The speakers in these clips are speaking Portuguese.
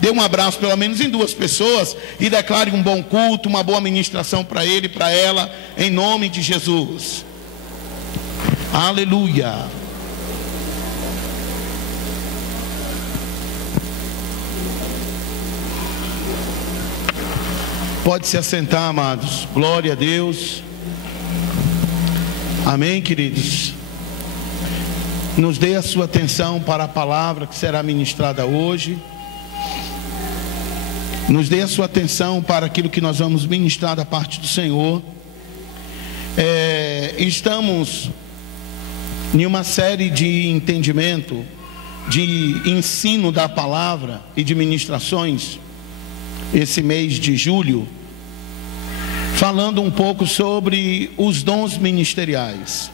dê um abraço pelo menos em 2 pessoas e declare um bom culto, uma boa ministração para ele e para ela, em nome de Jesus. Aleluia. Pode se assentar, amados. Glória a Deus. Amém, queridos. Nos dê a sua atenção para a palavra que será ministrada hoje. Nos dê a sua atenção para aquilo que nós vamos ministrar da parte do Senhor. Estamos em uma série de entendimento, de ensino da palavra e de ministrações, esse mês de julho, falando um pouco sobre os dons ministeriais.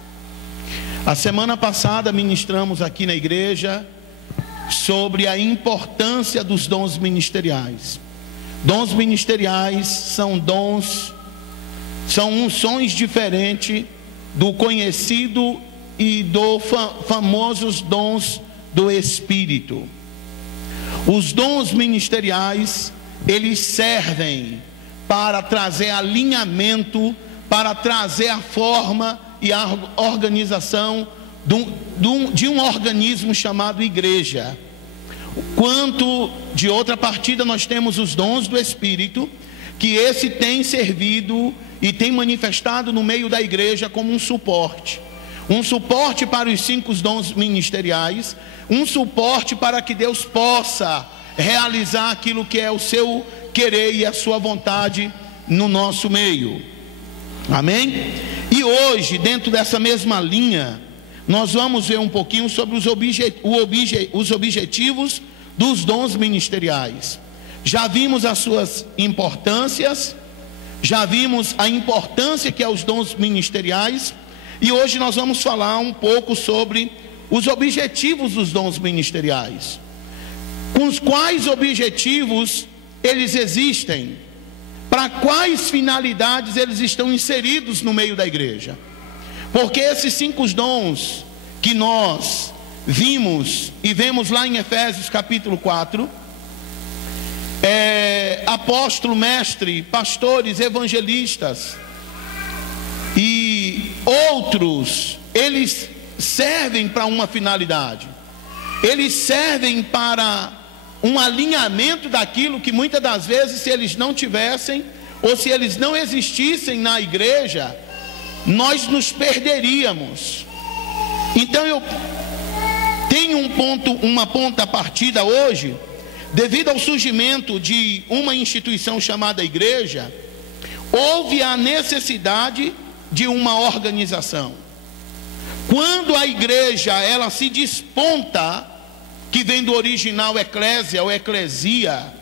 A semana passada ministramos aqui na igreja sobre a importância dos dons ministeriais. Dons ministeriais são dons, são unções diferentes do conhecido e do famosos dons do Espírito. Os dons ministeriais, eles servem para trazer alinhamento, para trazer a forma e a organização de um organismo chamado igreja. Quanto de outra partida nós temos os dons do Espírito, que esse tem servido e tem manifestado no meio da igreja como um suporte para os 5 dons ministeriais, um suporte para que Deus possa realizar aquilo que é o seu querer e a sua vontade no nosso meio. Amém? E hoje, dentro dessa mesma linha, nós vamos ver um pouquinho sobre os objetivos dos dons ministeriais. Já vimos as suas importâncias, já vimos a importância que é os dons ministeriais, e hoje nós vamos falar um pouco sobre os objetivos dos dons ministeriais. Com os quais objetivos eles existem, para quais finalidades eles estão inseridos no meio da igreja. Porque esses 5 dons que nós vimos e vemos lá em Efésios capítulo 4, apóstolo, mestre, pastores, evangelistas e outros, eles servem para uma finalidade. Eles servem para um alinhamento daquilo que muitas das vezes, se eles não tivessem, ou se eles não existissem na igreja, nós nos perderíamos. Então eu tenho uma ponta partida hoje, devido ao surgimento de uma instituição chamada igreja, houve a necessidade de uma organização. Quando a igreja, ela se desponta, que vem do original eclésia ou eclesia,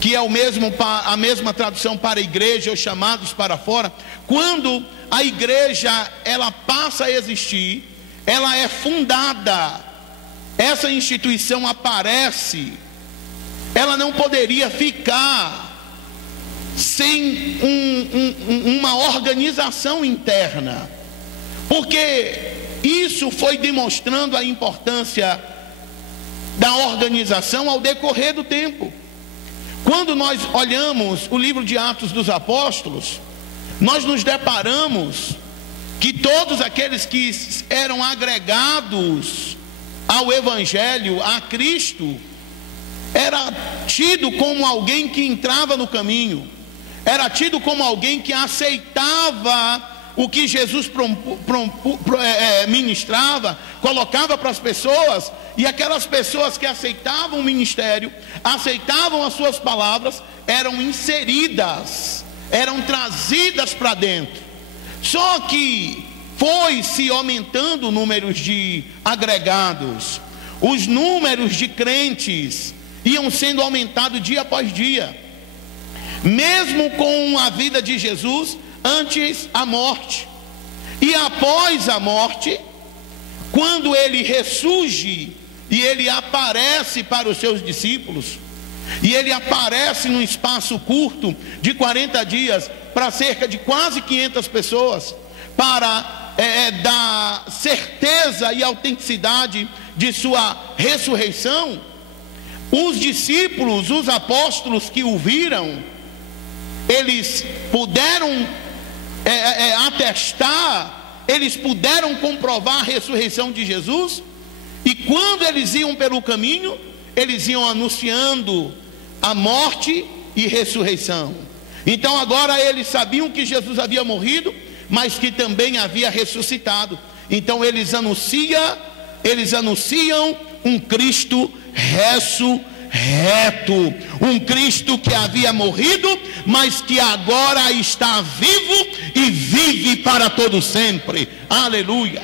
que é a mesma tradução para igreja ou chamados para fora. Quando a igreja, ela passa a existir, ela é fundada, essa instituição aparece, ela não poderia ficar sem uma organização interna, porque isso foi demonstrando a importância da organização ao decorrer do tempo. Quando nós olhamos o livro de Atos dos Apóstolos, nós nos deparamos que todos aqueles que eram agregados ao Evangelho, a Cristo, era tido como alguém que entrava no caminho, era tido como alguém que aceitava o que Jesus ministrava, colocava para as pessoas, e aquelas pessoas que aceitavam o ministério, aceitavam as suas palavras, eram inseridas, eram trazidas para dentro. Só que foi se aumentando o número de agregados, os números de crentes iam sendo aumentados dia após dia, mesmo com a vida de Jesus, antes a morte e após a morte, quando ele ressurge e ele aparece para os seus discípulos, e ele aparece num espaço curto de 40 dias para cerca de quase 500 pessoas, para dar certeza e autenticidade de sua ressurreição. Os discípulos, os apóstolos que o viram, eles puderam atestar, eles puderam comprovar a ressurreição de Jesus. E quando eles iam pelo caminho, eles iam anunciando a morte e ressurreição. Então agora eles sabiam que Jesus havia morrido, mas que também havia ressuscitado. Então eles anunciam um Cristo ressurreto, um Cristo que havia morrido, mas que agora está vivo e vive para todo sempre. Aleluia.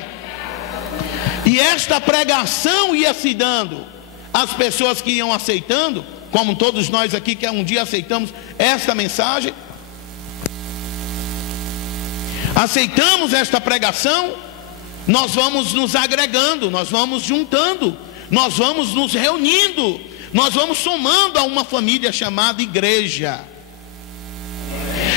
E esta pregação ia se dando, as pessoas que iam aceitando, como todos nós aqui que um dia aceitamos esta mensagem, aceitamos esta pregação, nós vamos nos agregando, nós vamos juntando, nós vamos nos reunindo, nós vamos somando a uma família chamada igreja.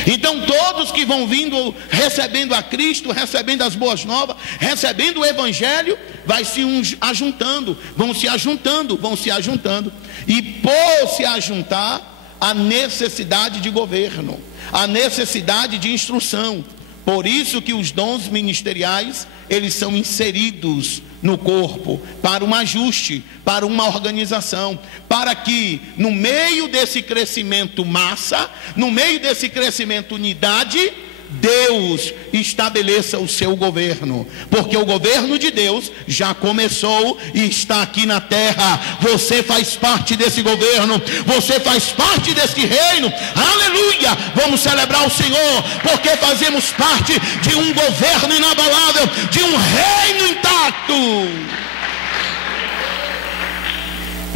Então todos que vão vindo, recebendo a Cristo, recebendo as boas novas, recebendo o Evangelho, vai se ajuntando, vão se ajuntando, e por se ajuntar, a necessidade de governo, a necessidade de instrução. Por isso que os dons ministeriais, eles são inseridos no corpo, para um ajuste, para uma organização, para que no meio desse crescimento massa, no meio desse crescimento unidade, Deus estabeleça o seu governo, porque o governo de Deus já começou e está aqui na terra. Você faz parte desse governo, você faz parte desse reino. Aleluia! Vamos celebrar o Senhor, porque fazemos parte de um governo inabalável, de um reino intacto.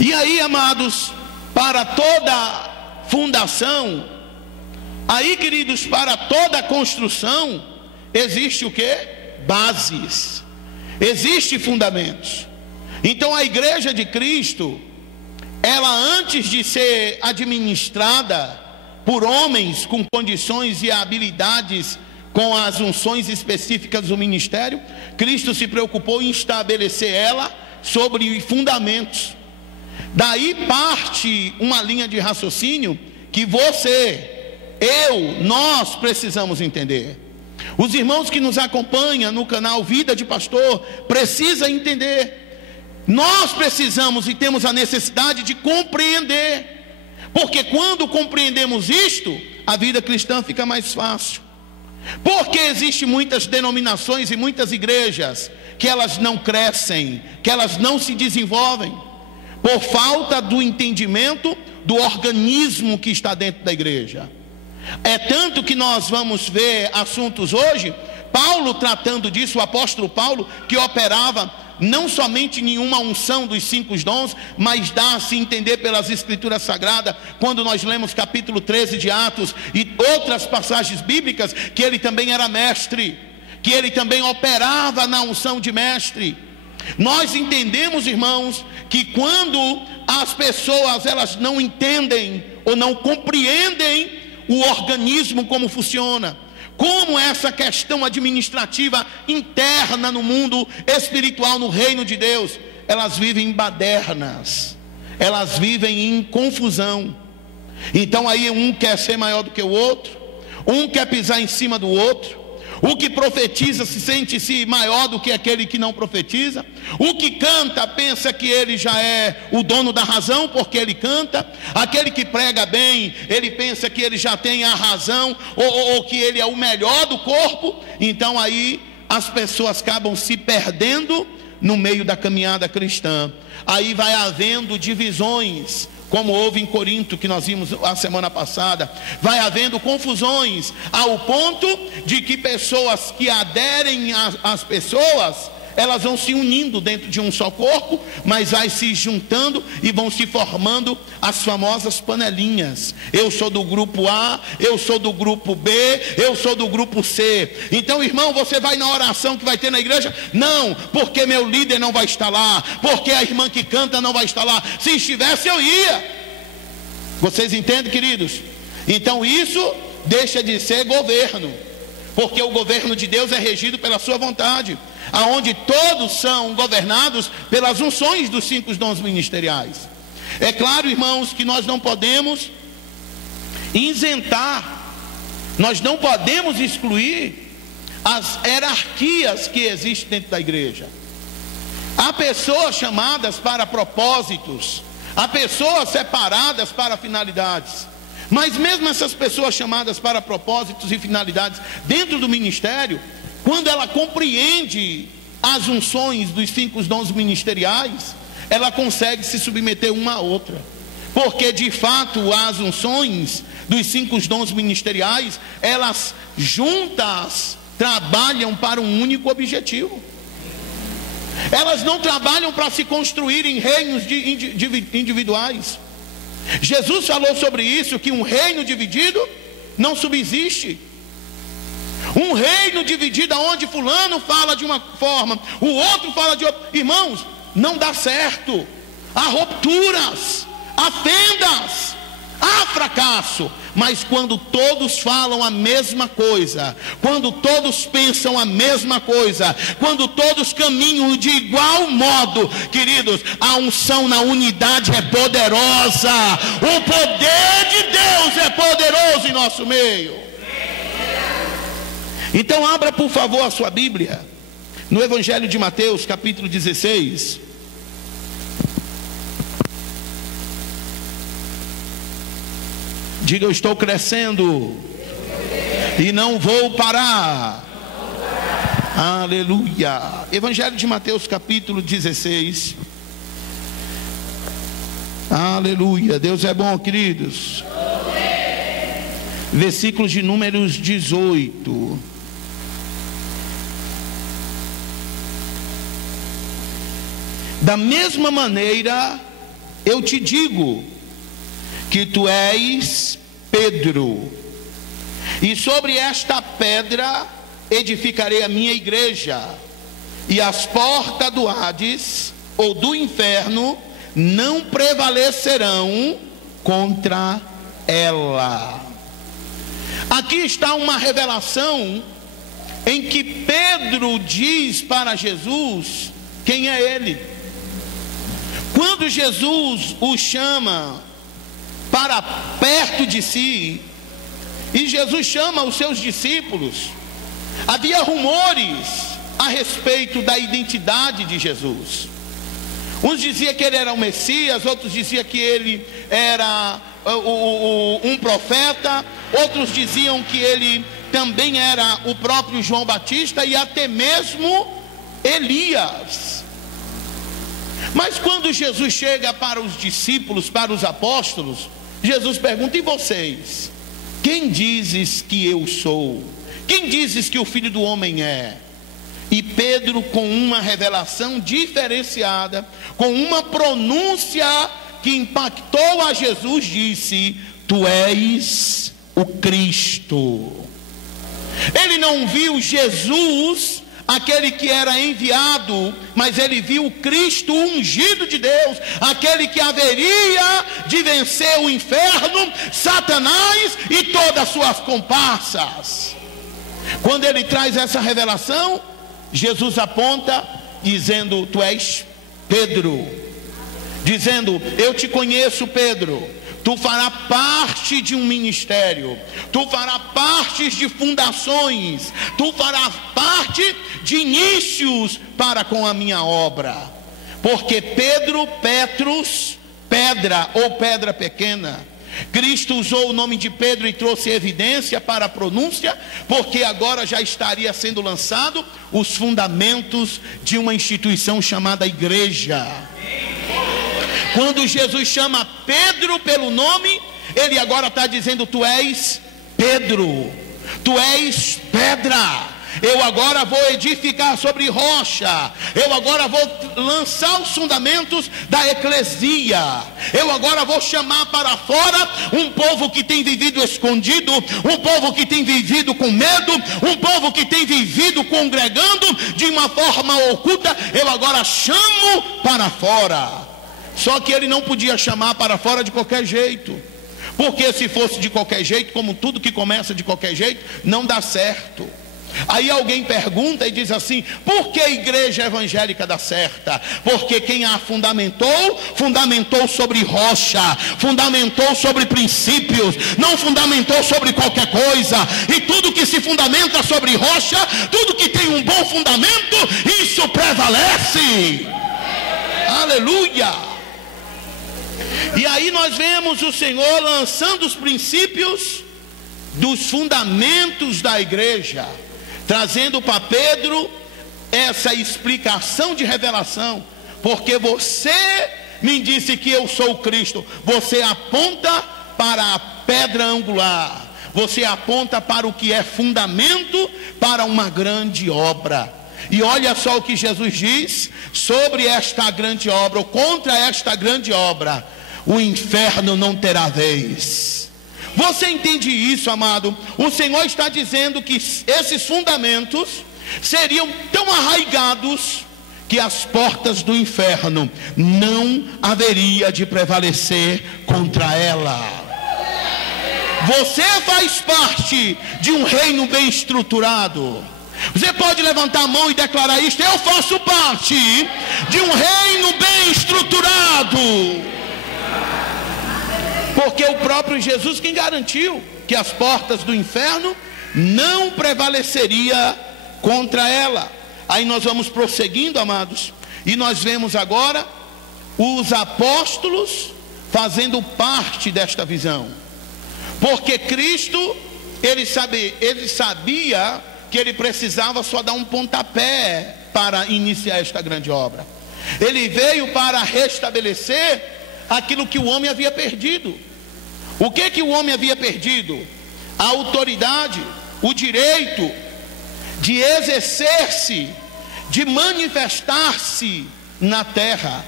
E aí, amados, para toda fundação, aí, queridos, para toda construção, existe o quê? Bases, existe fundamentos. Então a igreja de Cristo, ela antes de ser administrada por homens com condições e habilidades, com as unções específicas do ministério, Cristo se preocupou em estabelecer ela sobre fundamentos. Daí parte uma linha de raciocínio que nós precisamos entender. Os irmãos que nos acompanham no canal Vida de Pastor precisam entender. Nós precisamos e temos a necessidade de compreender, porque quando compreendemos isto, a vida cristã fica mais fácil. Porque existem muitas denominações e muitas igrejas que elas não crescem, que elas não se desenvolvem, por falta do entendimento do organismo que está dentro da igreja. É tanto que nós vamos ver assuntos hoje, Paulo tratando disso, o apóstolo Paulo, que operava não somente em uma unção dos 5 dons, mas dá a se entender pelas escrituras sagradas, quando nós lemos capítulo 13 de Atos e outras passagens bíblicas, que ele também era mestre, que ele também operava na unção de mestre. Nós entendemos, irmãos, que quando as pessoas elas não entendem ou não compreendem o organismo como funciona, como essa questão administrativa interna no mundo espiritual, no reino de Deus, elas vivem em badernas, elas vivem em confusão. Então aí um quer ser maior do que o outro, um quer pisar em cima do outro. O que profetiza se sente-se maior do que aquele que não profetiza. O que canta pensa que ele já é o dono da razão porque ele canta. Aquele que prega bem, ele pensa que ele já tem a razão, ou que ele é o melhor do corpo. Então aí as pessoas acabam se perdendo no meio da caminhada cristã. Aí vai havendo divisões, como houve em Corinto, que nós vimos a semana passada. Vai havendo confusões, ao ponto de que pessoas que aderem às pessoas, elas vão se unindo dentro de um só corpo, mas vai se juntando e vão se formando as famosas panelinhas. Eu sou do grupo A, eu sou do grupo B, eu sou do grupo C. Então, irmão, você vai na oração que vai ter na igreja? Não, porque meu líder não vai estar lá, porque a irmã que canta não vai estar lá. Se estivesse, eu ia. Vocês entendem, queridos? Então isso deixa de ser governo, porque o governo de Deus é regido pela sua vontade, aonde todos são governados pelas unções dos 5 dons ministeriais. É claro, irmãos, que nós não podemos isentar, nós não podemos excluir as hierarquias que existem dentro da igreja. Há pessoas chamadas para propósitos, há pessoas separadas para finalidades, mas mesmo essas pessoas chamadas para propósitos e finalidades dentro do ministério, quando ela compreende as unções dos 5 dons ministeriais, ela consegue se submeter uma à outra, porque de fato as unções dos 5 dons ministeriais, elas juntas trabalham para um único objetivo. Elas não trabalham para se construir em reinos individuais. Jesus falou sobre isso, que um reino dividido não subsiste. Um reino dividido onde fulano fala de uma forma, o outro fala de outra. Irmãos, não dá certo. Há rupturas, há fendas, há fracasso. Mas quando todos falam a mesma coisa, quando todos pensam a mesma coisa, quando todos caminham de igual modo, queridos, a unção na unidade é poderosa. O poder de Deus é poderoso em nosso meio. Então abra por favor a sua Bíblia no Evangelho de Mateus, capítulo 16. Diga: eu estou crescendo e não vou parar. Aleluia. Evangelho de Mateus, capítulo 16. Aleluia. Deus é bom, queridos. Versículos de números 18. Da mesma maneira, eu te digo que tu és Pedro, e sobre esta pedra edificarei a minha igreja, e as portas do Hades, ou do inferno, não prevalecerão contra ela. Aqui está uma revelação em que Pedro diz para Jesus quem é ele. Quando Jesus o chama para perto de si, e Jesus chama os seus discípulos, havia rumores a respeito da identidade de Jesus. Uns diziam que ele era o Messias, outros diziam que ele era um profeta, outros diziam que ele também era o próprio João Batista e até mesmo Elias. Mas quando Jesus chega para os discípulos, para os apóstolos, Jesus pergunta: e vocês? Quem dizes que eu sou? Quem dizes que o Filho do Homem é? E Pedro, com uma revelação diferenciada, com uma pronúncia que impactou a Jesus, disse: tu és o Cristo. Ele não viu Jesus, aquele que era enviado, mas ele viu o Cristo ungido de Deus, aquele que haveria de vencer o inferno, Satanás e todas as suas comparsas. Quando ele traz essa revelação, Jesus aponta dizendo: tu és Pedro, dizendo: eu te conheço, Pedro. Tu farás parte de um ministério, tu farás parte de fundações, tu farás parte de inícios para com a minha obra. Porque Pedro, Petrus, pedra ou pedra pequena. Cristo usou o nome de Pedro e trouxe evidência para a pronúncia, porque agora já estaria sendo lançado os fundamentos de uma instituição chamada igreja. Quando Jesus chama Pedro pelo nome, ele agora está dizendo: tu és Pedro, tu és pedra. Eu agora vou edificar sobre rocha. Eu agora vou lançar os fundamentos da eclesia. Eu agora vou chamar para fora um povo que tem vivido escondido, um povo que tem vivido com medo, um povo que tem vivido congregando de uma forma oculta. Eu agora chamo para fora. Só que ele não podia chamar para fora de qualquer jeito, porque se fosse de qualquer jeito, como tudo que começa de qualquer jeito, não dá certo. Aí alguém pergunta e diz assim: por que a igreja evangélica dá certa? Porque quem a fundamentou sobre rocha, fundamentou sobre princípios, não fundamentou sobre qualquer coisa. E tudo que se fundamenta sobre rocha, tudo que tem um bom fundamento, isso prevalece. Aleluia! E aí nós vemos o Senhor lançando os princípios dos fundamentos da igreja, trazendo para Pedro essa explicação de revelação. Porque você me disse que eu sou o Cristo. Você aponta para a pedra angular, você aponta para o que é fundamento para uma grande obra. E olha só o que Jesus diz sobre esta grande obra, ou contra esta grande obra: o inferno não terá vez. Você entende isso, amado? O Senhor está dizendo que esses fundamentos seriam tão arraigados que as portas do inferno não haveria de prevalecer contra ela. Você faz parte de um reino bem estruturado. Você pode levantar a mão e declarar isto: eu faço parte de um reino bem estruturado. Porque o próprio Jesus quem garantiu que as portas do inferno não prevaleceria contra ela. Aí nós vamos prosseguindo, amados, e nós vemos agora os apóstolos fazendo parte desta visão. Porque Cristo, ele sabia que ele precisava só dar um pontapé para iniciar esta grande obra. Ele veio para restabelecer aquilo que o homem havia perdido. O que o homem havia perdido? A autoridade, o direito de exercer-se, de manifestar-se na terra.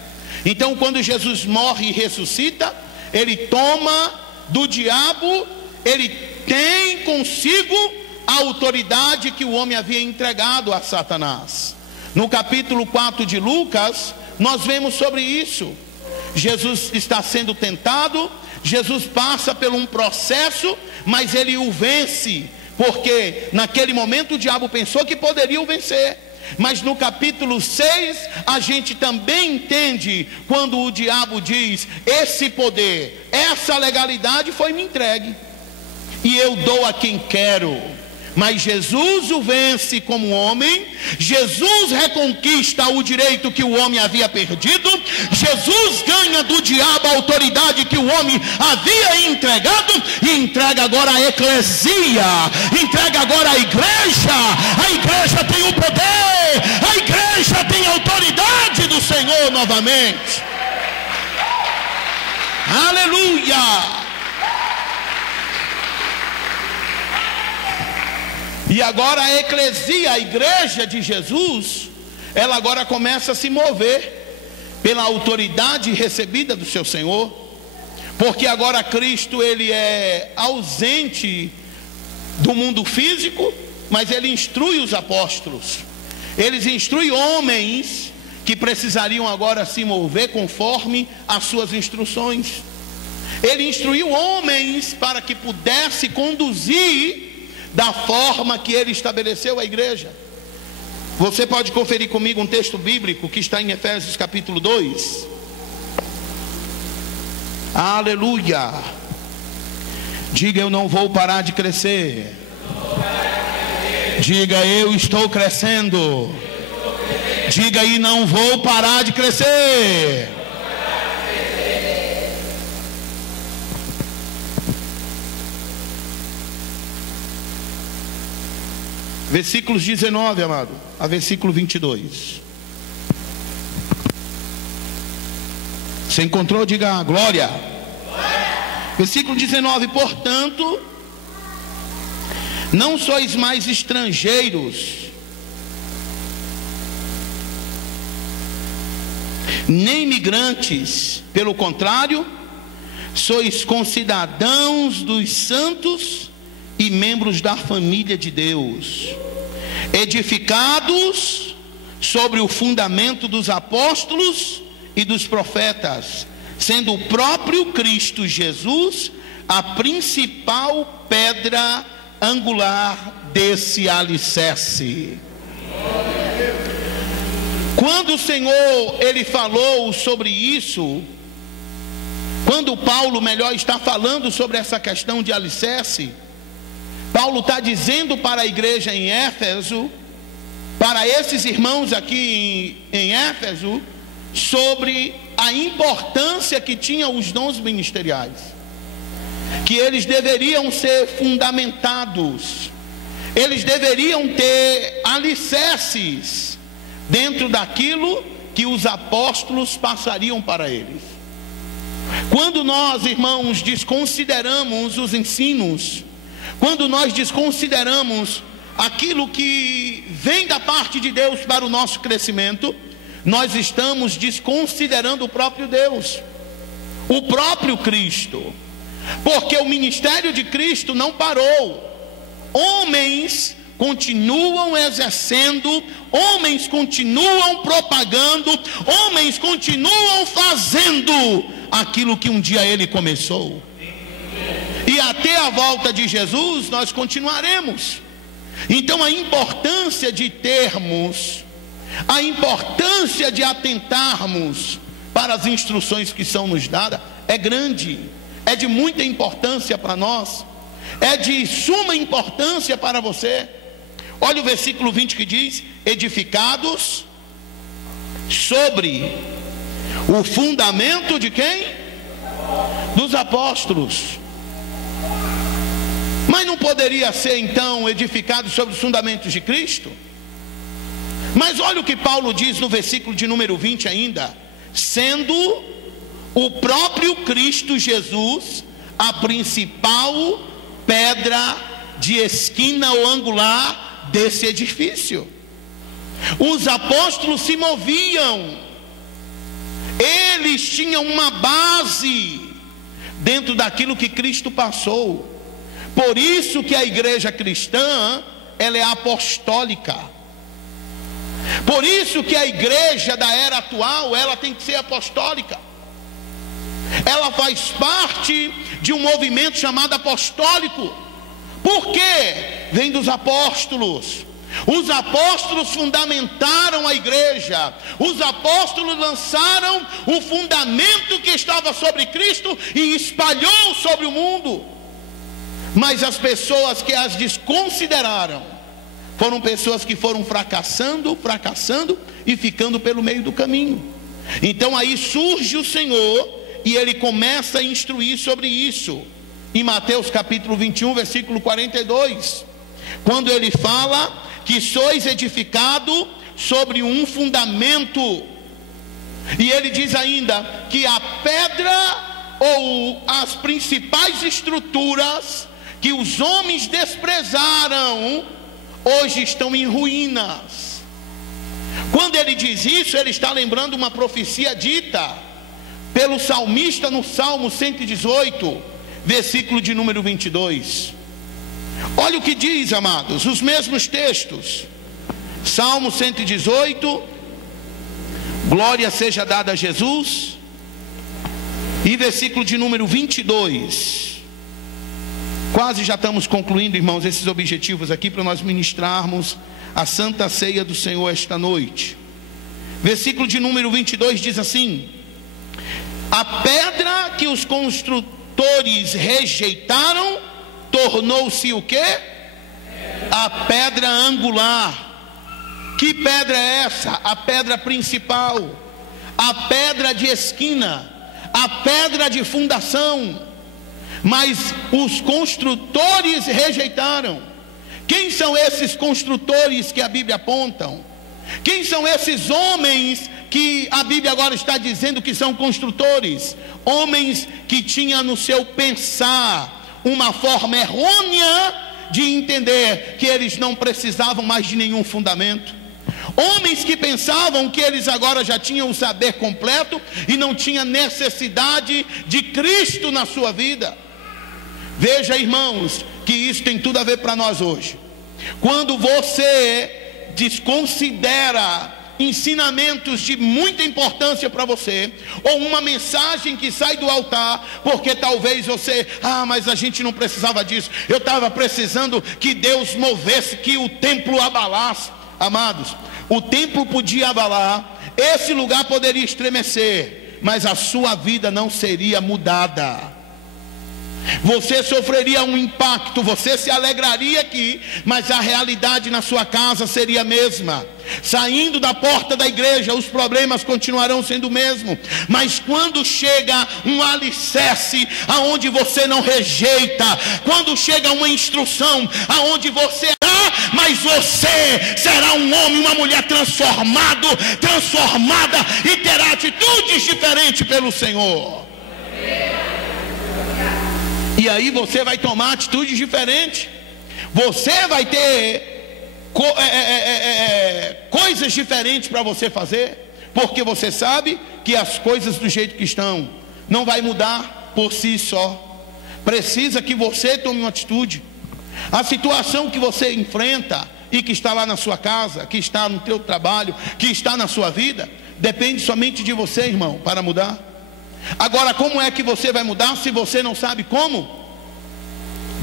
Então, quando Jesus morre e ressuscita, ele toma do diabo, ele tem consigo a autoridade que o homem havia entregado a Satanás. No capítulo 4 de Lucas, nós vemos sobre isso. Jesus está sendo tentado, Jesus passa por um processo, mas ele o vence, porque naquele momento o diabo pensou que poderia o vencer. Mas no capítulo 6 a gente também entende quando o diabo diz: esse poder, essa legalidade foi me entregue e eu dou a quem quero. Mas Jesus o vence como homem, Jesus reconquista o direito que o homem havia perdido, Jesus ganha do diabo a autoridade que o homem havia entregado, e entrega agora a eclesia, entrega agora a igreja tem o poder, a igreja tem a autoridade do Senhor novamente. Aleluia! E agora a eclesia, a igreja de Jesus, ela agora começa a se mover pela autoridade recebida do seu Senhor. Porque agora Cristo, ele é ausente do mundo físico, mas ele instrui os apóstolos. Eles instruem homens que precisariam agora se mover conforme as suas instruções. Ele instruiu homens para que pudesse conduzir da forma que ele estabeleceu a igreja. Você pode conferir comigo um texto bíblico que está em Efésios capítulo 2. Aleluia! Diga: eu não vou parar de crescer. Diga: eu estou crescendo. Diga aí: não vou parar de crescer. Versículos 19, amado, a versículo 22. Você encontrou? Diga glória. Versículo 19: portanto, não sois mais estrangeiros, nem imigrantes, pelo contrário, sois concidadãos dos santos e membros da família de Deus, edificados sobre o fundamento dos apóstolos e dos profetas, sendo o próprio Cristo Jesus a principal pedra angular desse alicerce. Quando o Senhor, ele falou sobre isso, quando Paulo, melhor, está falando sobre essa questão de alicerce, Paulo está dizendo para a igreja em Éfeso, para esses irmãos aqui em Éfeso, sobre a importância que tinham os dons ministeriais, que eles deveriam ser fundamentados, eles deveriam ter alicerces dentro daquilo que os apóstolos passariam para eles. Quando nós, irmãos, desconsideramos os ensinos, quando nós desconsideramos aquilo que vem da parte de Deus para o nosso crescimento, nós estamos desconsiderando o próprio Deus, o próprio Cristo, porque o ministério de Cristo não parou. Homens continuam exercendo, homens continuam propagando, homens continuam fazendo aquilo que um dia ele começou. E até a volta de Jesus nós continuaremos. Então a importância de termos, a importância de atentarmos para as instruções que são nos dadas é grande, é de muita importância para nós, é de suma importância para você. Olha o versículo 20 que diz: edificados sobre o fundamento de quem? Dos apóstolos. Mas não poderia ser então edificados sobre os fundamentos de Cristo? Mas olha o que Paulo diz no versículo de número 20 ainda: sendo o próprio Cristo Jesus a principal pedra de esquina ou angular desse edifício. Os apóstolos se moviam, eles tinham uma base dentro daquilo que Cristo passou. Por isso que a igreja cristã, ela é apostólica. Por isso que a igreja da era atual, ela tem que ser apostólica. Ela faz parte de um movimento chamado apostólico. Por quê? Vem dos apóstolos. Os apóstolos fundamentaram a igreja. Os apóstolos lançaram o fundamento que estava sobre Cristo e espalhou sobre o mundo. Mas as pessoas que as desconsideraram foram pessoas que foram fracassando e ficando pelo meio do caminho. Então aí surge o Senhor e ele começa a instruir sobre isso. Em Mateus capítulo 21, versículo 42, quando ele fala que sois edificado sobre um fundamento, e ele diz ainda que a pedra ou as principais estruturas que os homens desprezaram hoje estão em ruínas. Quando ele diz isso, ele está lembrando uma profecia dita pelo salmista no Salmo 118, versículo de número 22. Olha o que diz, amados, os mesmos textos. Salmo 118, glória seja dada a Jesus. E versículo de número 22. Quase já estamos concluindo, irmãos, esses objetivos aqui para nós ministrarmos a Santa Ceia do Senhor esta noite. Versículo de número 22 diz assim: a pedra que os construtores rejeitaram tornou-se o quê? A pedra angular. Que pedra é essa? A pedra principal, a pedra de esquina, a pedra de fundação. Mas os construtores rejeitaram. Quem são esses construtores que a Bíblia aponta? Quem são esses homens que a Bíblia agora está dizendo que são construtores? Homens que tinham no seu pensar uma forma errônea de entender que eles não precisavam mais de nenhum fundamento. Homens que pensavam que eles agora já tinham o saber completo e não tinha necessidade de Cristo na sua vida. Veja, irmãos, que isso tem tudo a ver para nós hoje. Quando você desconsidera ensinamentos de muita importância para você, ou uma mensagem que sai do altar, porque talvez você, mas a gente não precisava disso, eu estava precisando que Deus movesse, que o templo abalasse. Amados, o templo podia abalar, esse lugar poderia estremecer, mas a sua vida não seria mudada. Você sofreria um impacto, você se alegraria aqui, mas a realidade na sua casa seria a mesma. Saindo da porta da igreja, os problemas continuarão sendo o mesmo, mas quando chega um alicerce aonde você não rejeita, quando chega uma instrução aonde você mas você será um homem, uma mulher transformada, e terá atitudes diferentes pelo Senhor. E aí você vai tomar atitudes diferentes. Você vai ter coisas diferentes para você fazer, porque você sabe que as coisas do jeito que estão não vai mudar por si só. Precisa que você tome uma atitude. A situação que você enfrenta e que está lá na sua casa, que está no teu trabalho, que está na sua vida, depende somente de você, irmão, para mudar. Agora, como é que você vai mudar se você não sabe como?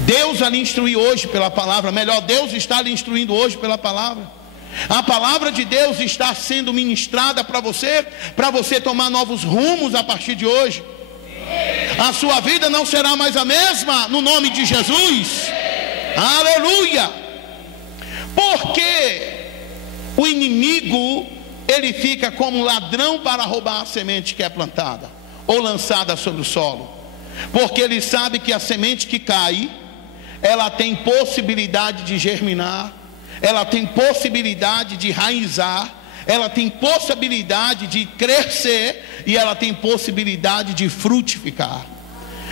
Deus lhe instruiu hoje pela palavra. Melhor, Deus está lhe instruindo hoje pela palavra. A palavra de Deus está sendo ministrada para você tomar novos rumos a partir de hoje. A sua vida não será mais a mesma, no nome de Jesus. Aleluia. Porque o inimigo, ele fica como ladrão para roubar a semente que é plantada ou lançada sobre o solo, porque ele sabe que a semente que cai, ela tem possibilidade de germinar, ela tem possibilidade de raizar, ela tem possibilidade de crescer, e ela tem possibilidade de frutificar.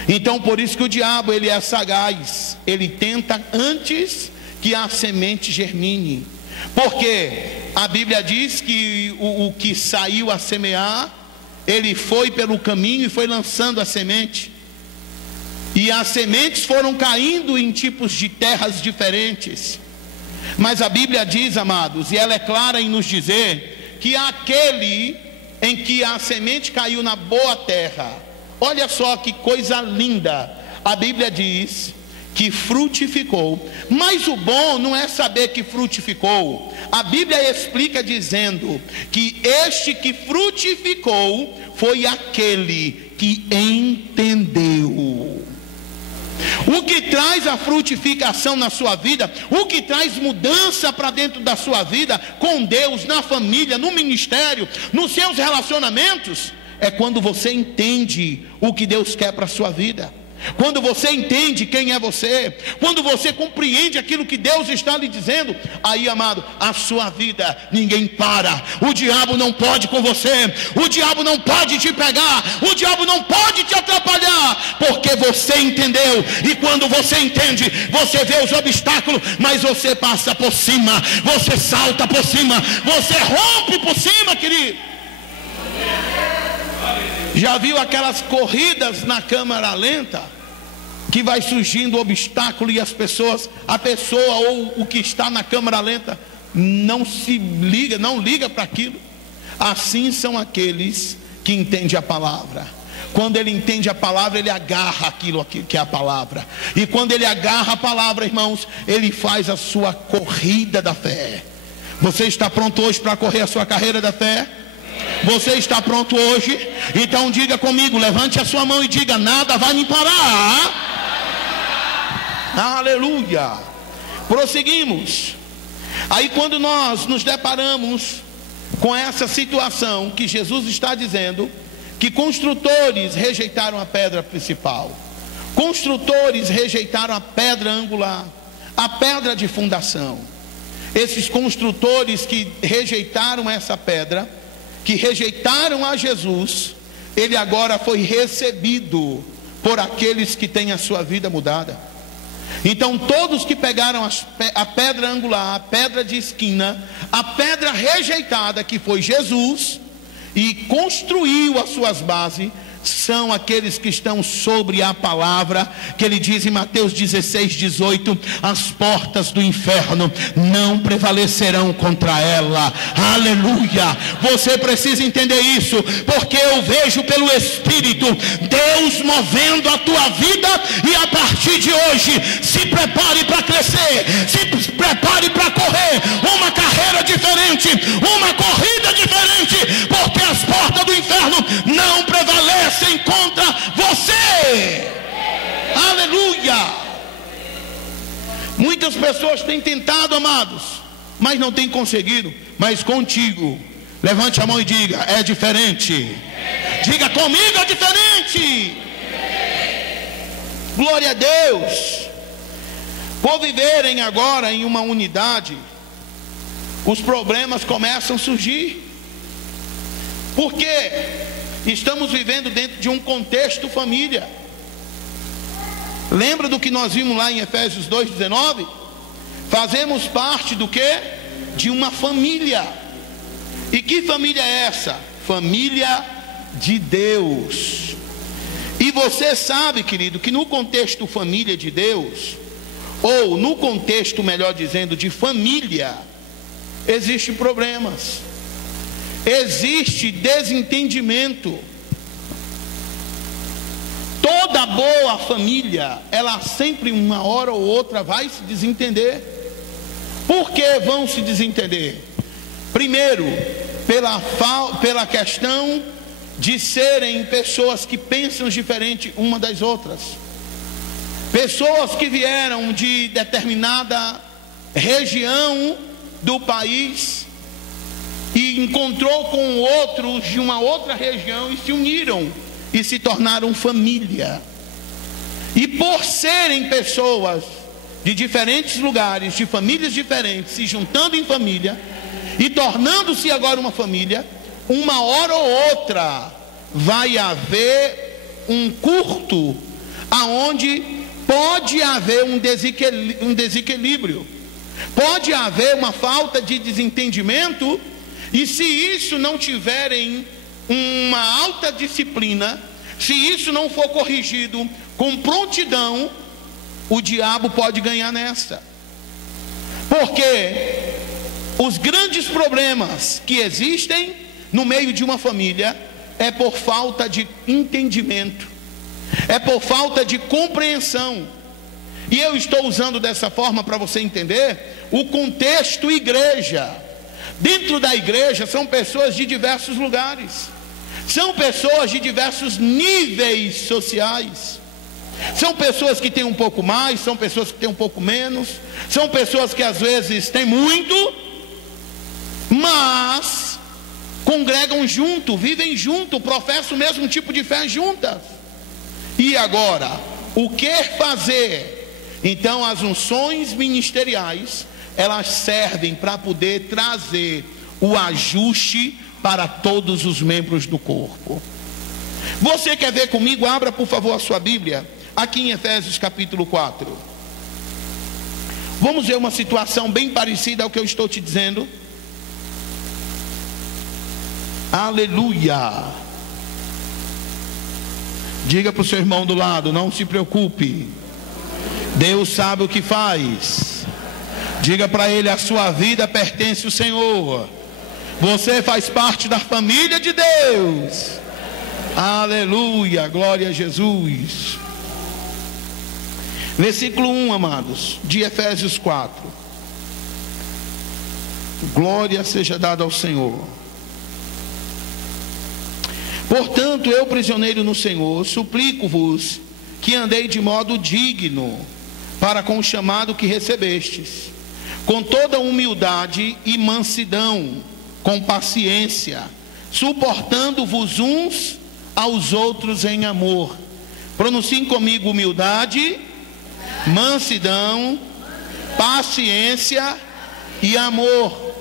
Então por isso que o diabo, ele é sagaz, ele tenta antes que a semente germine, porque a Bíblia diz que o que saiu a semear, ele foi pelo caminho e foi lançando a semente, e as sementes foram caindo em tipos de terras diferentes. Mas a Bíblia diz, amados, e ela é clara em nos dizer, que aquele em que a semente caiu na boa terra, olha só que coisa linda, a Bíblia diz que frutificou. Mas o bom não é saber que frutificou. A Bíblia explica dizendo que este que frutificou foi aquele que entendeu. O que traz a frutificação na sua vida, o que traz mudança para dentro da sua vida, com Deus, na família, no ministério, nos seus relacionamentos, é quando você entende o que Deus quer para a sua vida, quando você entende quem é você, quando você compreende aquilo que Deus está lhe dizendo. Aí, amado, a sua vida ninguém para. O diabo não pode com você, o diabo não pode te pegar, o diabo não pode te atrapalhar, porque você entendeu. E quando você entende, você vê os obstáculos, mas você passa por cima, você salta por cima, você rompe por cima, querido. Já viu aquelas corridas na câmera lenta, que vai surgindo obstáculo e a pessoa ou o que está na câmera lenta não liga para aquilo? Assim são aqueles que entendem a palavra. Quando ele entende a palavra, ele agarra aquilo que é a palavra. E quando ele agarra a palavra, irmãos, ele faz a sua corrida da fé. Você está pronto hoje para correr a sua carreira da fé? Você está pronto hoje? Então diga comigo, levante a sua mão e diga: nada vai me parar. Aleluia. Prosseguimos. Aí quando nós nos deparamos com essa situação que Jesus está dizendo, que construtores rejeitaram a pedra principal, construtores rejeitaram a pedra angular, a pedra de fundação. Esses construtores que rejeitaram essa pedra, que rejeitaram a Jesus, ele agora foi recebido por aqueles que têm a sua vida mudada. Então todos que pegaram a pedra angular, a pedra de esquina, a pedra rejeitada, que foi Jesus, e construiu as suas bases, são aqueles que estão sobre a palavra, que ele diz em Mateus 16:18: as portas do inferno não prevalecerão contra ela. Aleluia! Você precisa entender isso, porque eu vejo pelo Espírito Deus movendo a tua vida, e a partir de hoje se prepare para crescer, se prepare para correr uma carreira diferente, uma corrida diferente, porque as portas do inferno não prevalecem contra você. Aleluia! Muitas pessoas têm tentado, amados, mas não têm conseguido. Mas contigo, levante a mão e diga: é diferente. Diga comigo: é diferente. Glória a Deus. Por viverem agora em uma unidade, os problemas começam a surgir, porque estamos vivendo dentro de um contexto família. Lembra do que nós vimos lá em Efésios 2:19? Fazemos parte do quê? De uma família. E que família é essa? Família de Deus. E você sabe, querido, que no contexto família de Deus, ou no contexto, melhor dizendo, de família, existem problemas, existe desentendimento. Toda boa família, ela sempre, uma hora ou outra, vai se desentender. Por que vão se desentender? Primeiro, pela questão de serem pessoas que pensam diferente uma das outras. Pessoas que vieram de determinada região do país e encontrou com outros de uma outra região e se uniram e se tornaram família. E por serem pessoas de diferentes lugares, de famílias diferentes, se juntando em família e tornando-se agora uma família, uma hora ou outra vai haver um curto, aonde pode haver um desequilíbrio, pode haver uma falta de desentendimento. E se isso não tiverem uma alta disciplina, se isso não for corrigido com prontidão, o diabo pode ganhar nessa. Porque os grandes problemas que existem no meio de uma família é por falta de entendimento, é por falta de compreensão. E eu estou usando dessa forma para você entender o contexto igreja. Dentro da igreja são pessoas de diversos lugares, são pessoas de diversos níveis sociais, são pessoas que têm um pouco mais, são pessoas que têm um pouco menos, são pessoas que às vezes têm muito, mas congregam junto, vivem junto, professam o mesmo tipo de fé juntas. E agora, o que fazer? Então as unções ministeriais, elas servem para poder trazer o ajuste para todos os membros do corpo. Você quer ver comigo? Abra por favor a sua Bíblia, aqui em Efésios capítulo 4. Vamos ver uma situação bem parecida ao que eu estou te dizendo. Aleluia. Diga para o seu irmão do lado: não se preocupe, Deus sabe o que faz. Diga para ele: a sua vida pertence ao Senhor, você faz parte da família de Deus. Aleluia, glória a Jesus. Versículo 1, amados, de Efésios 4. Glória seja dada ao Senhor. Portanto, eu, prisioneiro no Senhor, suplico-vos que andei de modo digno para com o chamado que recebestes, com toda humildade e mansidão, com paciência, suportando-vos uns aos outros em amor. Pronunciem comigo: humildade, mansidão, paciência e amor.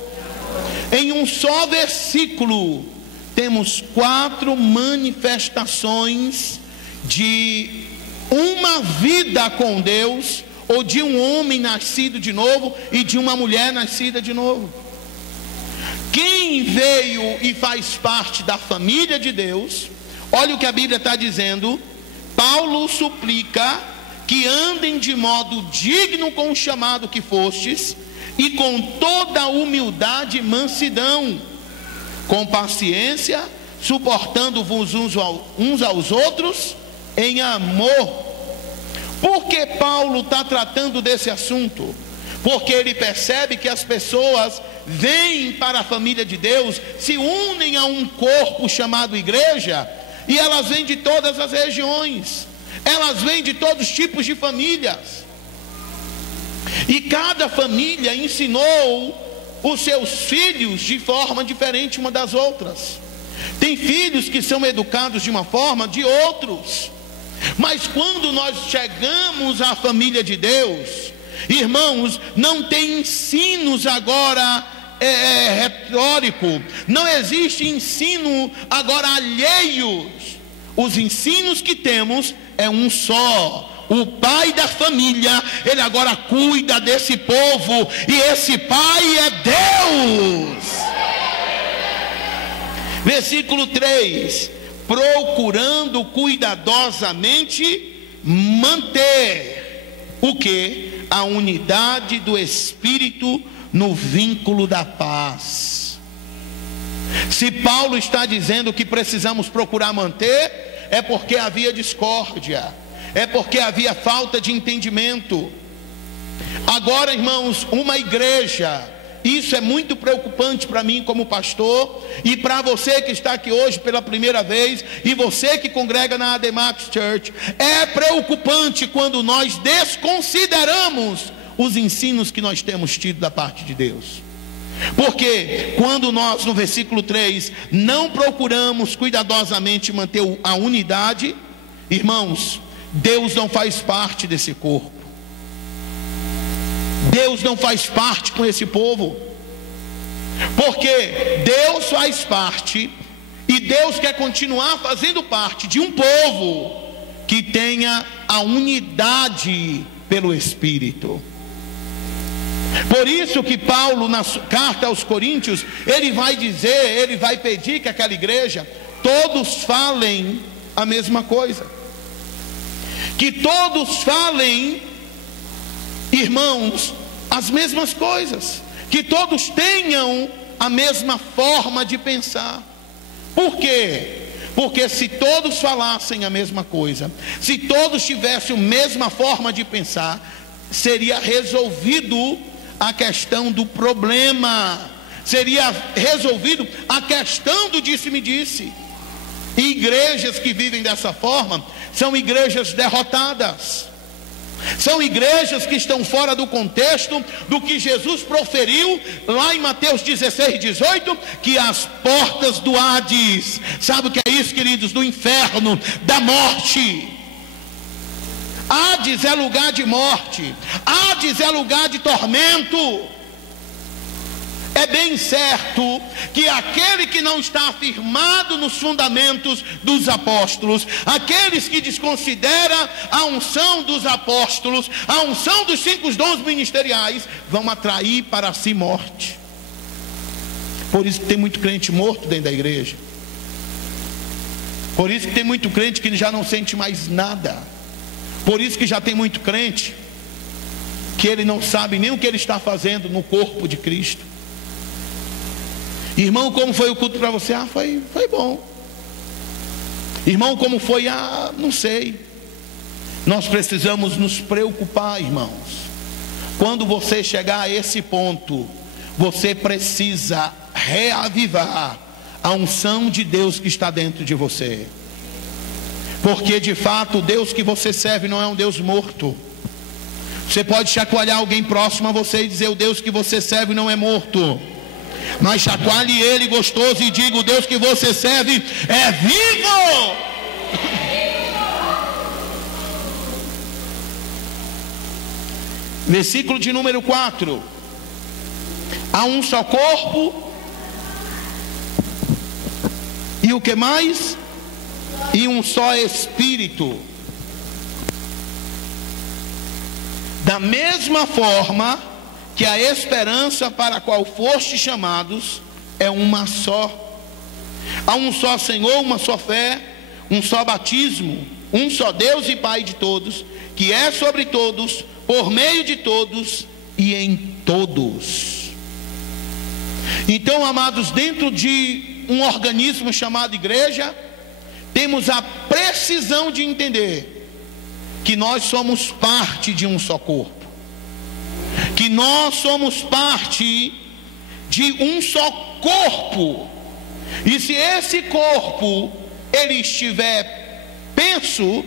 Em um só versículo temos 4 manifestações de uma vida com Deus, ou de um homem nascido de novo e de uma mulher nascida de novo. Quem veio e faz parte da família de Deus, olha o que a Bíblia está dizendo. Paulo suplica que andem de modo digno com o chamado que fostes, e com toda humildade e mansidão, com paciência, suportando-vos uns aos outros em amor. Por que Paulo está tratando desse assunto? Porque ele percebe que as pessoas vêm para a família de Deus, se unem a um corpo chamado igreja, e elas vêm de todas as regiões, elas vêm de todos os tipos de famílias, e cada família ensinou os seus filhos de forma diferente uma das outras. Tem filhos que são educados de uma forma, de outros. Mas quando nós chegamos à família de Deus, irmãos, não tem ensinos agora retórico, não existe ensino agora alheios. Os ensinos que temos é um só. O pai da família, ele agora cuida desse povo, e esse pai é Deus. Versículo 3: procurando cuidadosamente manter o que? A unidade do Espírito no vínculo da paz. Se Paulo está dizendo que precisamos procurar manter, é porque havia discórdia, é porque havia falta de entendimento. Agora, irmãos, uma igreja, isso é muito preocupante para mim como pastor, e para você que está aqui hoje pela primeira vez, e você que congrega na Ademax Church, é preocupante quando nós desconsideramos os ensinos que nós temos tido da parte de Deus. Porque quando nós, no versículo 3, não procuramos cuidadosamente manter a unidade, irmãos, Deus não faz parte desse corpo, Deus não faz parte com esse povo, porque Deus faz parte, e Deus quer continuar fazendo parte de um povo que tenha a unidade pelo Espírito. Por isso que Paulo, na carta aos Coríntios, ele vai dizer, ele vai pedir que aquela igreja, todos falem a mesma coisa, que todos falem, irmãos, as mesmas coisas, que todos tenham a mesma forma de pensar. Por quê? Porque se todos falassem a mesma coisa, se todos tivessem a mesma forma de pensar, seria resolvido a questão do problema, seria resolvido a questão do disse-me-disse. E igrejas que vivem dessa forma são igrejas derrotadas, são igrejas que estão fora do contexto do que Jesus proferiu lá em Mateus 16:18, que as portas do Hades, sabe o que é isso, queridos? Do inferno, da morte. Hades é lugar de morte, Hades é lugar de tormento. É bem certo que aquele que não está afirmado nos fundamentos dos apóstolos, aqueles que desconsideram a unção dos apóstolos, a unção dos 5 dons ministeriais, vão atrair para si morte. Por isso que tem muito crente morto dentro da igreja, por isso que tem muito crente que já não sente mais nada, por isso que já tem muito crente que ele não sabe nem o que ele está fazendo no corpo de Cristo. Irmão, como foi o culto para você? Foi bom. Irmão, como foi? Não sei. Nós precisamos nos preocupar, irmãos. Quando você chegar a esse ponto, você precisa reavivar a unção de Deus que está dentro de você. Porque de fato o Deus que você serve não é um Deus morto. Você pode chacoalhar alguém próximo a você e dizer: o Deus que você serve não é morto. Mas chacoalhe ele gostoso e diga: o Deus que você serve é vivo. Versículo de número 4: há um só corpo, e o que mais? E um só Espírito. Da mesma forma que a esperança para a qual foste chamados é uma só. Há um só Senhor, uma só fé, um só batismo, um só Deus e Pai de todos, que é sobre todos, por meio de todos e em todos. Então, amados, dentro de um organismo chamado igreja, temos a precisão de entender que nós somos parte de um só corpo, que nós somos parte de um só corpo. E se esse corpo ele estiver penso,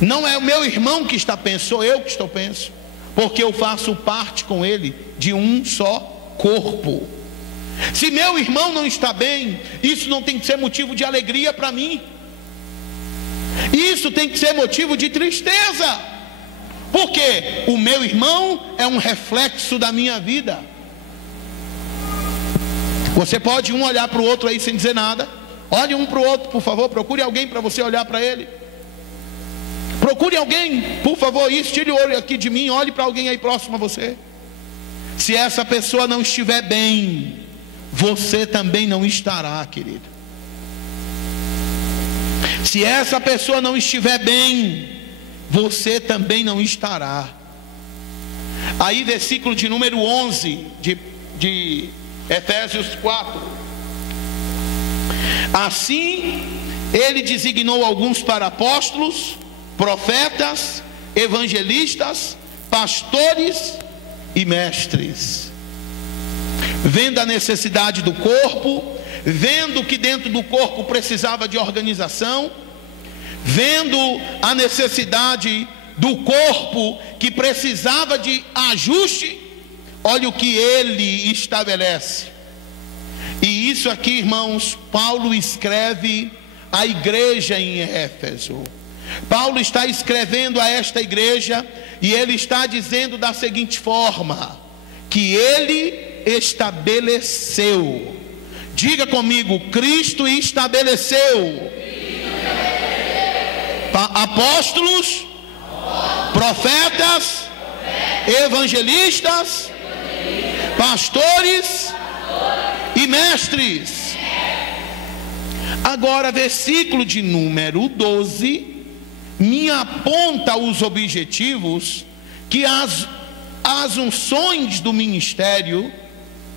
não é o meu irmão que está penso, sou eu que estou penso, porque eu faço parte com ele de um só corpo. Se meu irmão não está bem, isso não tem que ser motivo de alegria para mim, isso tem que ser motivo de tristeza, porque o meu irmão é um reflexo da minha vida. Você pode um olhar para o outro aí sem dizer nada. Olhe um para o outro, por favor. Procure alguém para você olhar para ele. Procure alguém, por favor. Isso, tire o olho aqui de mim. Olhe para alguém aí próximo a você. Se essa pessoa não estiver bem, você também não estará, querido. Se essa pessoa não estiver bem, você também não estará. Aí versículo de número 11 de Efésios 4. Assim ele designou alguns para apóstolos, profetas, evangelistas, pastores e mestres, vendo a necessidade do corpo, vendo que dentro do corpo precisava de organização, vendo a necessidade do corpo que precisava de ajuste. Olha o que ele estabelece. E isso aqui, irmãos, Paulo escreve à igreja em Éfeso. Paulo está escrevendo a esta igreja e ele está dizendo da seguinte forma: que ele estabeleceu. Diga comigo: Cristo estabeleceu apóstolos, profetas, evangelistas, pastores e mestres. Agora, versículo de número 12 me aponta os objetivos que as unções do ministério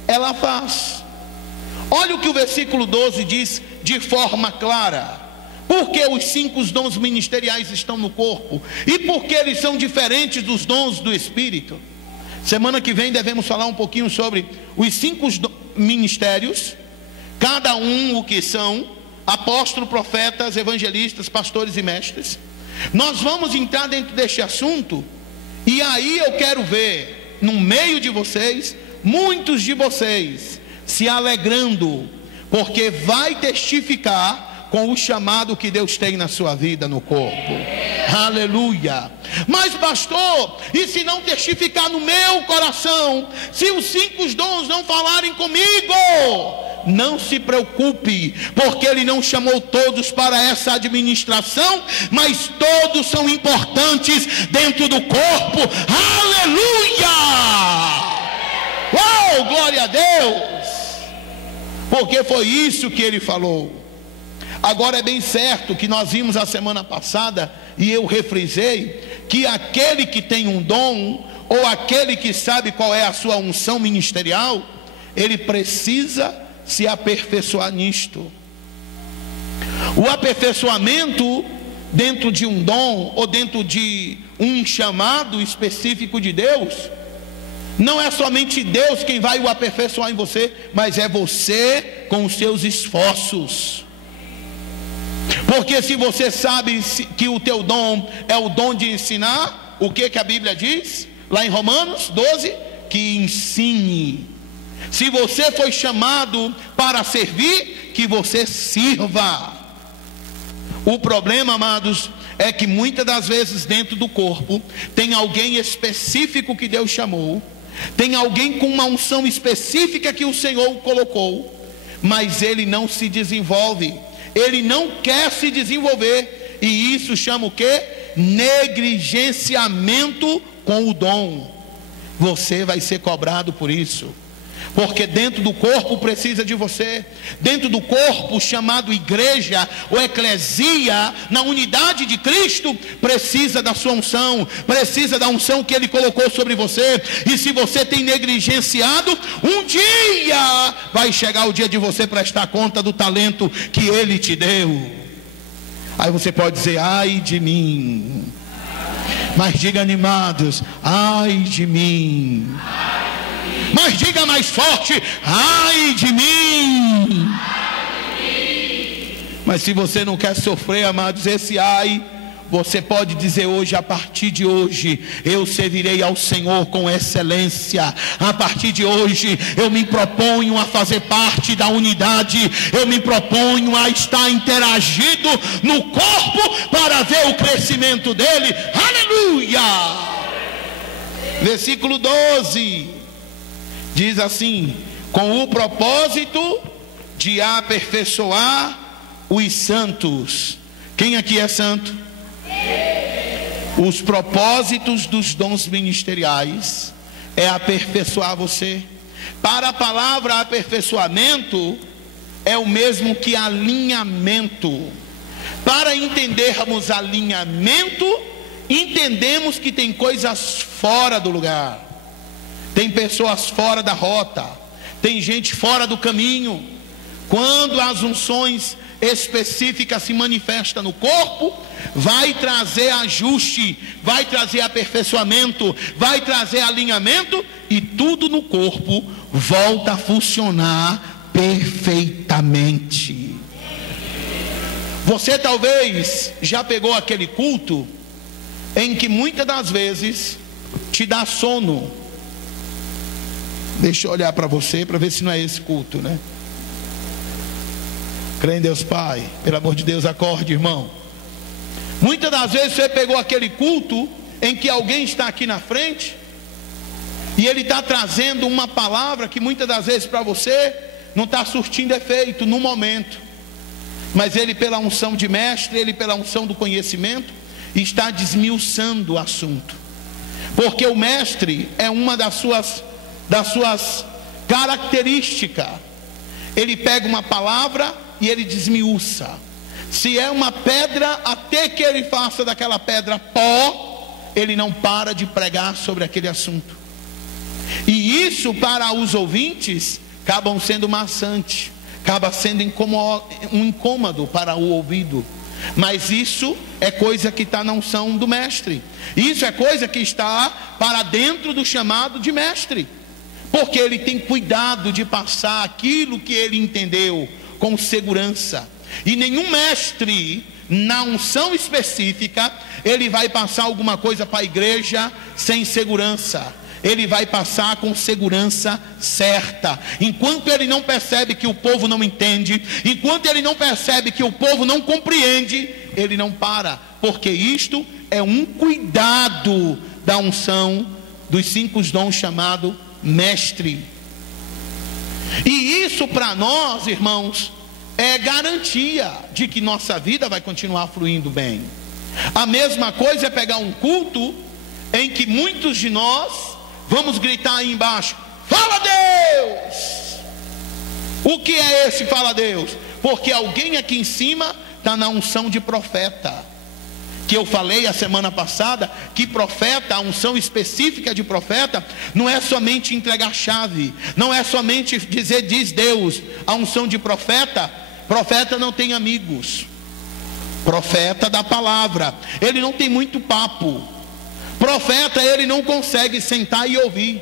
ela faz. Olha o que o versículo 12 diz de forma clara: porque os 5 dons ministeriais estão no corpo e porque eles são diferentes dos dons do Espírito. Semana que vem devemos falar um pouquinho sobre os 5 ministérios, cada um o que são: apóstolos, profetas, evangelistas, pastores e mestres. Nós vamos entrar dentro deste assunto, e aí eu quero ver no meio de vocês, muitos de vocês se alegrando, porque vai testificar com o chamado que Deus tem na sua vida no corpo. Aleluia. Mas pastor, e se não testificar no meu coração, se os 5 dons não falarem comigo? Não se preocupe, porque ele não chamou todos para essa administração, mas todos são importantes dentro do corpo. Aleluia! Uau, glória a Deus! Porque foi isso que ele falou. Agora é bem certo que nós vimos a semana passada, e eu refrisei, que aquele que tem um dom, ou aquele que sabe qual é a sua unção ministerial, ele precisa se aperfeiçoar nisto. O aperfeiçoamento dentro de um dom, ou dentro de um chamado específico de Deus, não é somente Deus quem vai o aperfeiçoar em você, mas é você com os seus esforços. Porque se você sabe que o teu dom é o dom de ensinar, o que a Bíblia diz? Lá em Romanos 12, que ensine. Se você foi chamado para servir, que você sirva. O problema, amados, é que muitas das vezes dentro do corpo tem alguém específico que Deus chamou, tem alguém com uma unção específica que o Senhor colocou, mas ele não se desenvolve, ele não quer se desenvolver, e isso chama o quê? Negligenciamento com o dom. Você vai ser cobrado por isso. Porque dentro do corpo precisa de você. Dentro do corpo chamado igreja ou eclesia, na unidade de Cristo, precisa da sua unção, precisa da unção que Ele colocou sobre você. E se você tem negligenciado, um dia vai chegar o dia de você prestar conta do talento que Ele te deu. Aí você pode dizer: ai de mim. Mas diga animados: ai de mim. Mas diga mais forte: ai de mim. Mas se você não quer sofrer, amados, esse ai, você pode dizer hoje: a partir de hoje eu servirei ao Senhor com excelência. A partir de hoje eu me proponho a fazer parte da unidade. Eu me proponho a estar interagido no corpo para ver o crescimento dele. Aleluia! Versículo 12 diz assim: com o propósito de aperfeiçoar os santos. Quem aqui é santo? Os propósitos dos dons ministeriais é aperfeiçoar você. Para a palavra aperfeiçoamento é o mesmo que alinhamento. Para entendermos alinhamento, entendemos que tem coisas fora do lugar, tem pessoas fora da rota, tem gente fora do caminho. Quando as unções específicas se manifestam no corpo, vai trazer ajuste, vai trazer aperfeiçoamento, vai trazer alinhamento, e tudo no corpo volta a funcionar perfeitamente. Você talvez já pegou aquele culto em que muitas das vezes te dá sono. Deixa eu olhar para você para ver se não é esse culto, né? Crê em Deus Pai, pelo amor de Deus, acorde, irmão. Muitas das vezes você pegou aquele culto em que alguém está aqui na frente e ele está trazendo uma palavra que muitas das vezes para você não está surtindo efeito no momento, mas ele, pela unção de mestre, ele pela unção do conhecimento, está desmiuçando o assunto. Porque o mestre é uma das suas características. Ele pega uma palavra e ele desmiuça. Se é uma pedra, até que ele faça daquela pedra pó, ele não para de pregar sobre aquele assunto. E isso para os ouvintes acabam sendo maçante, acaba sendo um incômodo para o ouvido. Mas isso é coisa que está na unção do mestre. Isso é coisa que está para dentro do chamado de mestre, porque ele tem cuidado de passar aquilo que ele entendeu com segurança. E nenhum mestre, na unção específica, ele vai passar alguma coisa para a igreja sem segurança. Ele vai passar com segurança certa. Enquanto ele não percebe que o povo não entende, enquanto ele não percebe que o povo não compreende, ele não para, porque isto é um cuidado da unção dos 5 dons chamado mestre. E isso para nós, irmãos, é garantia de que nossa vida vai continuar fluindo bem. A mesma coisa é pegar um culto em que muitos de nós vamos gritar aí embaixo: fala Deus! O que é esse fala Deus? Porque alguém aqui em cima está na unção de profeta, que eu falei a semana passada, que profeta, a unção específica de profeta, não é somente entregar chave, não é somente dizer diz Deus. A unção de profeta, profeta não tem amigos, profeta da palavra, ele não tem muito papo. Profeta, ele não consegue sentar e ouvir.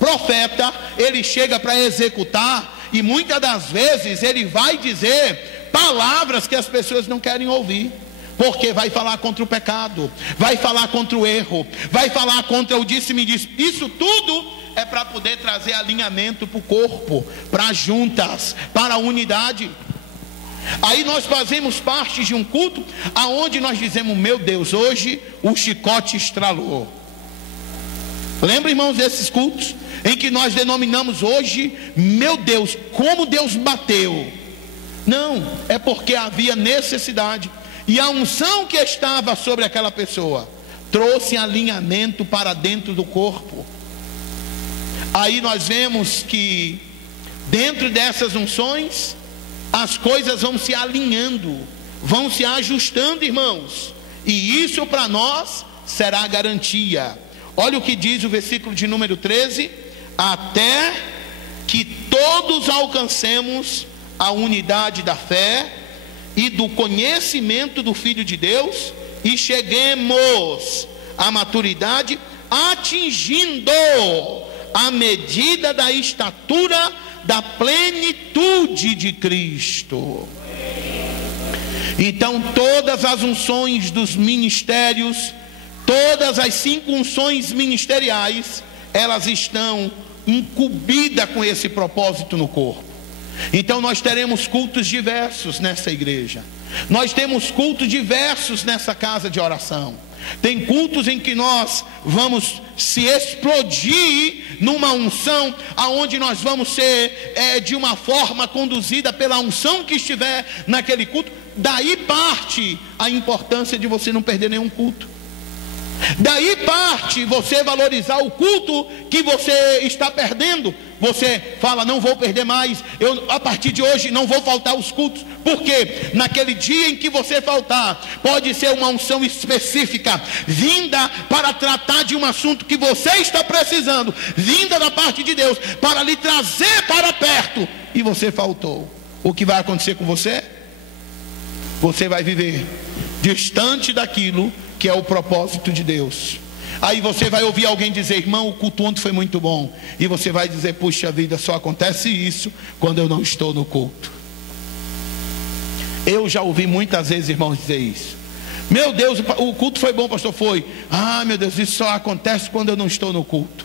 Profeta, ele chega para executar, e muitas das vezes ele vai dizer palavras que as pessoas não querem ouvir, porque vai falar contra o pecado, vai falar contra o erro, vai falar contra o disse-me disse. Isso tudo é para poder trazer alinhamento para o corpo, para as juntas, para a unidade. Aí nós fazemos parte de um culto aonde nós dizemos: meu Deus, hoje o chicote estralou. Lembra, irmãos, desses cultos em que nós denominamos hoje: meu Deus, como Deus bateu? Não, é porque havia necessidade, e a unção que estava sobre aquela pessoa trouxe alinhamento para dentro do corpo. Aí nós vemos que dentro dessas unções as coisas vão se alinhando, vão se ajustando, irmãos, e isso para nós será garantia. Olha o que diz o versículo de número 13: até que todos alcancemos a unidade da fé e do conhecimento do Filho de Deus, e cheguemos à maturidade, atingindo a medida da estatura da plenitude de Cristo. Então todas as unções dos ministérios, todas as 5 unções ministeriais, elas estão incumbidas com esse propósito no corpo. Então nós teremos cultos diversos nessa igreja, nós temos cultos diversos nessa casa de oração. Tem cultos em que nós vamos se explodir numa unção, aonde nós vamos ser de uma forma conduzida pela unção que estiver naquele culto. Daí parte a importância de você não perder nenhum culto. Daí parte você valorizar o culto que você está perdendo. Você fala: não vou perder mais, eu a partir de hoje não vou faltar os cultos. Porque naquele dia em que você faltar, pode ser uma unção específica, vinda para tratar de um assunto que você está precisando, vinda da parte de Deus, para lhe trazer para perto, e você faltou. O que vai acontecer com você? Você vai viver distante daquilo que é o propósito de Deus. Aí você vai ouvir alguém dizer: irmão, o culto ontem foi muito bom. E você vai dizer: puxa vida, só acontece isso quando eu não estou no culto. Eu já ouvi muitas vezes irmãos dizer isso: meu Deus, o culto foi bom, pastor. Foi. Ah, meu Deus, isso só acontece quando eu não estou no culto.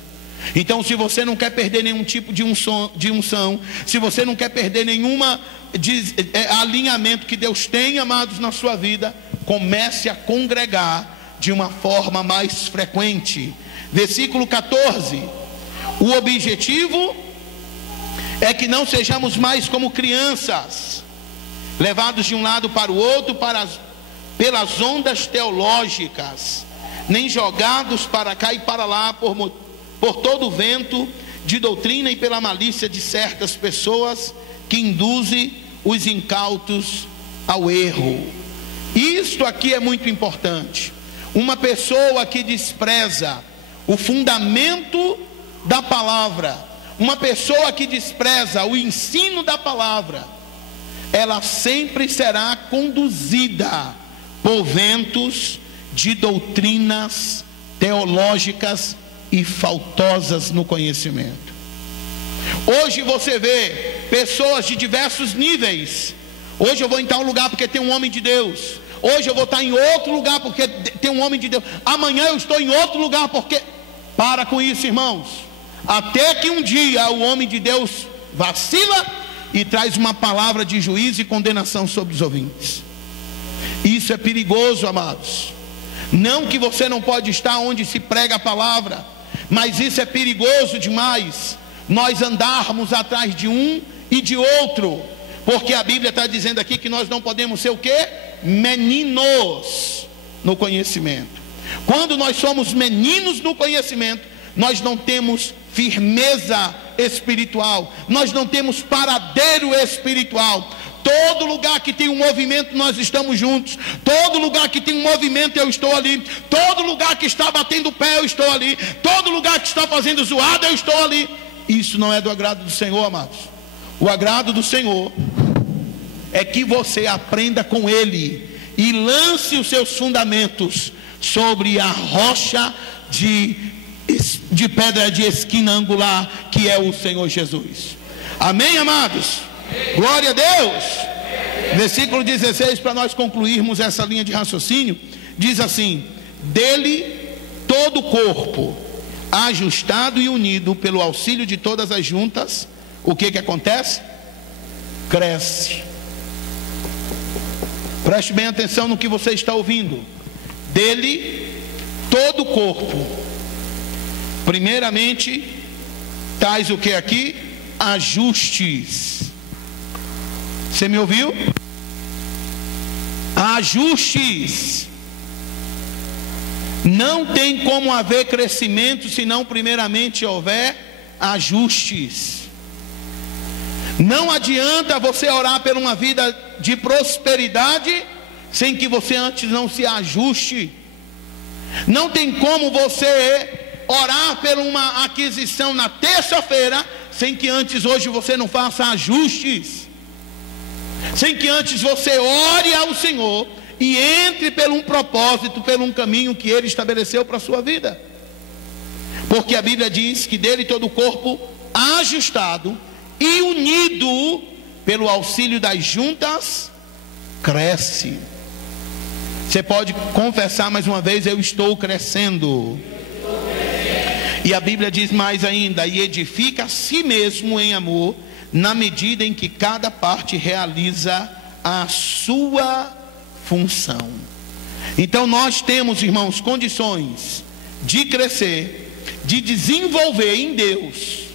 Então, se você não quer perder nenhum tipo de unção, se você não quer perder nenhuma alinhamento que Deus tem, amados, na sua vida, comece a congregar de uma forma mais frequente. Versículo 14: o objetivo é que não sejamos mais como crianças, levados de um lado para o outro pelas ondas teológicas, nem jogados para cá e para lá por todo o vento de doutrina e pela malícia de certas pessoas que induzem os incautos ao erro. Isto aqui é muito importante. Uma pessoa que despreza o fundamento da palavra, uma pessoa que despreza o ensino da palavra, ela sempre será conduzida por ventos de doutrinas teológicas e faltosas no conhecimento. Hoje você vê pessoas de diversos níveis. Hoje eu vou em tal lugar porque tem um homem de Deus. Hoje eu vou estar em outro lugar porque tem um homem de Deus. Amanhã eu estou em outro lugar porque... Para com isso, irmãos. Até que um dia o homem de Deus vacila e traz uma palavra de juízo e condenação sobre os ouvintes. Isso é perigoso, amados. Não que você não pode estar onde se prega a palavra, mas isso é perigoso demais, nós andarmos atrás de um e de outro, porque a Bíblia está dizendo aqui que nós não podemos ser o quê? Meninos no conhecimento. Quando nós somos meninos no conhecimento, nós não temos firmeza espiritual, nós não temos paradeiro espiritual. Todo lugar que tem um movimento nós estamos juntos, todo lugar que tem um movimento eu estou ali, todo lugar que está batendo o pé eu estou ali, todo lugar que está fazendo zoada eu estou ali. Isso não é do agrado do Senhor, amados. O agrado do Senhor é que você aprenda com Ele e lance os seus fundamentos sobre a rocha de pedra de esquina angular, que é o Senhor Jesus. Amém, amados? Glória a Deus. Versículo 16, para nós concluirmos essa linha de raciocínio, diz assim: dele todo o corpo, ajustado e unido pelo auxílio de todas as juntas, o que acontece? Cresce. Preste bem atenção no que você está ouvindo. Dele todo o corpo, primeiramente, tais o que aqui? Ajustes. Você me ouviu? Ajustes. Não tem como haver crescimento se não primeiramente houver ajustes. Não adianta você orar por uma vida de prosperidade sem que você antes não se ajuste. Não tem como você orar por uma aquisição na terça-feira sem que antes hoje você não faça ajustes. Sem que antes você ore ao Senhor e entre por um propósito, por um caminho que Ele estabeleceu para a sua vida. Porque a Bíblia diz que dele todo o corpo ajustado e unido pelo auxílio das juntas cresce. Você pode confessar mais uma vez: eu estou crescendo. E a Bíblia diz mais ainda: e edifica a si mesmo em amor, na medida em que cada parte realiza a sua função. Então nós temos, irmãos, condições de crescer, de desenvolver em Deus